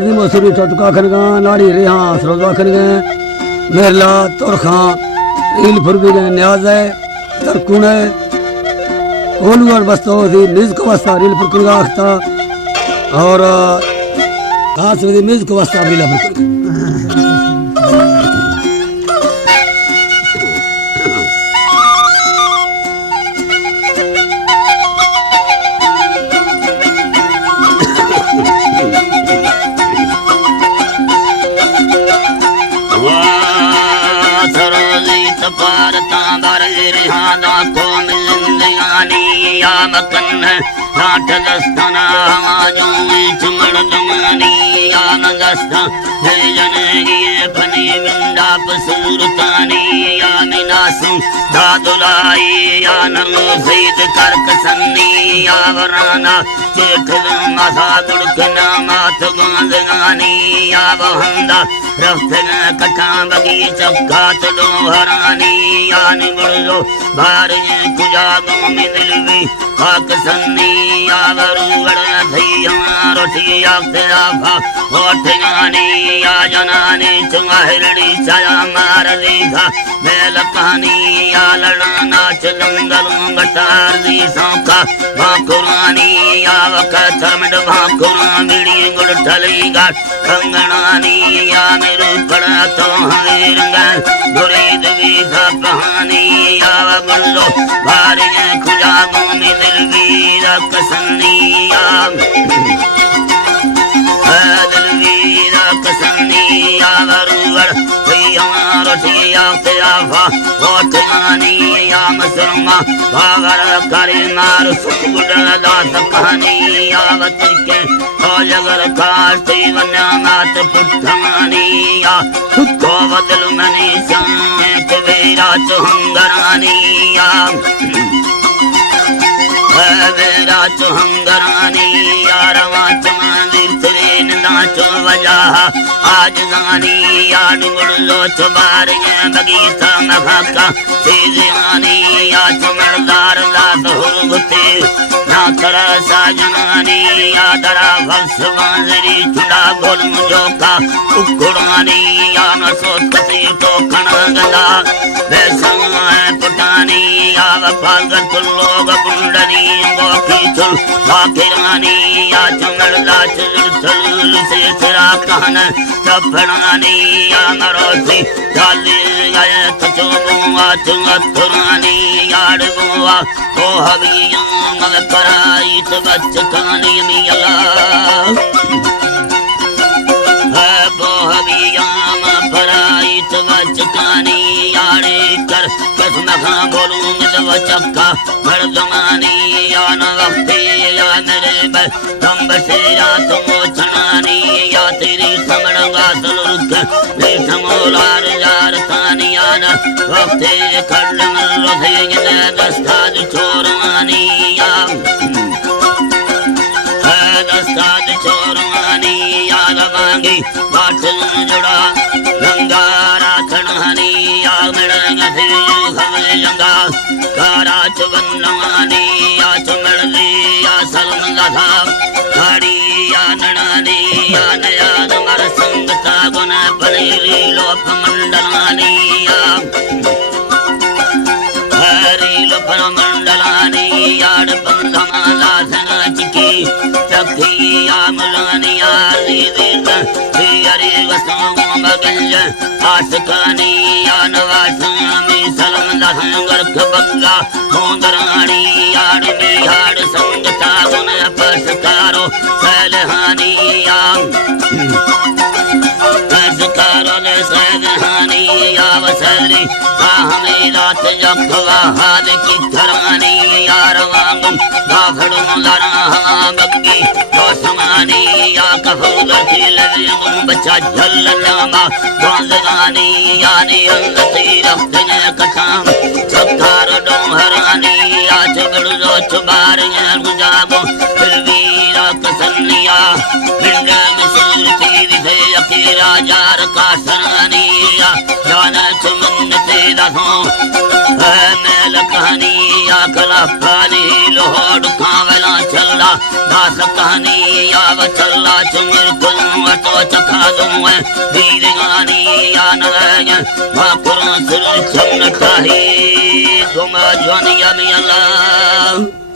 नाजी मसूरी टटका खनगा नाड़ी रेहा सरोजा खनगे मेरला तोरखा रील फुरबी के न्याज है तरकुण है कोलवर बस्तो थी निज को बस्ता रील फुरकुंगा अख्ता और घास वदी निज को बस्ता रील फुरकुंगा नाट दस्तना आवाजों में चमड़ जमानी यान दस्ता है जनगिए फनी बिंदा पसूरतानी या मिनासु दादुलाई या नमो सैद करक सन्नी या वराना चेठल मसा दुड़कना मात गानी या वहंदा रफ्तन कटा बगी चक्का चलो हरानी या निगुड़ो भार कुजागों में दिलवी पाक सन्नी या वरुगड़ थैया रोटी आफा होठ गानी या जनानी चुंगाहिरड़ी छाया मार देखा मेल कहानी या लड़ाना चलंगलों गटार दी सौका भाकुरानी या वक़्त मिड भाकुरा बिड़ी गुड़ ठली गाट कंगनानी या मेरू पड़ा तो हवेरंगा गुरीद भी था कहानी या गुल्लो भारी खुजागों में दिलवीर कसन्नी या दिलवीर कसन्नी या वरुगड़ या मसरमा भागर करे मार सुगुडल दास कहानी या वतिके तो जगर काटे वन्या मात पुट्ठमानी या को बदल मनी संगे कबीरा चुहंगरानी या कबीरा चुहंगरानी या रवा चमांदिर तेरे नाचो वजह आज गानी या डुगुड़लो चबारे बगीचा मभाका सीज़ानी या चमड़दार लात हुरगुते ना करा साजनानी या दरा फलसवाज़री चुड़ा गोल मुझोका उकुड़ानी या नसोत कसी तो कना गला बेसंगाए पुटानी या वफागर तुल्लोग कुंडनी गोखी चुल वाकिरानी या चमड़दा चुल चुल से तेरा कहना चपड़ानी या मरोसी जाली गए तचोबुआ चुंगतुरानी याड बुआ ओ हविया मग कराई तबच कानी मियला है बो हविया मग कराई तबच कानी याडे कर कसमखा बोलूंग दव चक्का मर्दमानी या न वक्ते या मेरे बल तुम बसेरा तुम छनानी या तेरी समणगा सलुरुक ले समोलार यार तानियान वक्ते खड्डम रोधेंगे दस्ताज चोरमानी या दस्ताज चोरमानी या रवांगी बाटल जुड़ा गंगारा चढ़ानी या मिड़ंग फिर खबे जंगा कारा चुबन्नवानी या चुमड़ली या सलमंगा था गाड़ी या नड़ानी या नया नमर संगता गुण पनीरी लोप मंडलानी या हरी लोप मंडलानी याड बंधमाला धनाचिकी चक्की या मुलानी या दीर्घ हरी वसों बगंज आसकानी या नवासामी सलमंदा हंगर खबंगा होंदरानी याड बिहार संगता गुण पसकारो सलहानी या पसकारो ले सलहानी या वसली हमें रात जखवा हाल की घरानी यार वांगुम बाखड़ों लड़ा बग्गी तो समानी या कफूल की लवियंगुम बच्चा झल नामा बांधगानी यानी अंगती रफ्तने कथाम चक्कार डोंहरानी या चगड़ो चुबार गुजाबो फिर वीरा कसन्निया पिंड में सूरती विधे अकीरा जार का सरानी या जाना चुमन ते दहो मेल कहानी या कला पानी लोहड़ कावला चला दास कहानी या वचला चुमिर कुल तो चखा दूं धीर गानी यान भाकुर सुर चमन ठाही गुमा ज्वानिया में अल्लाह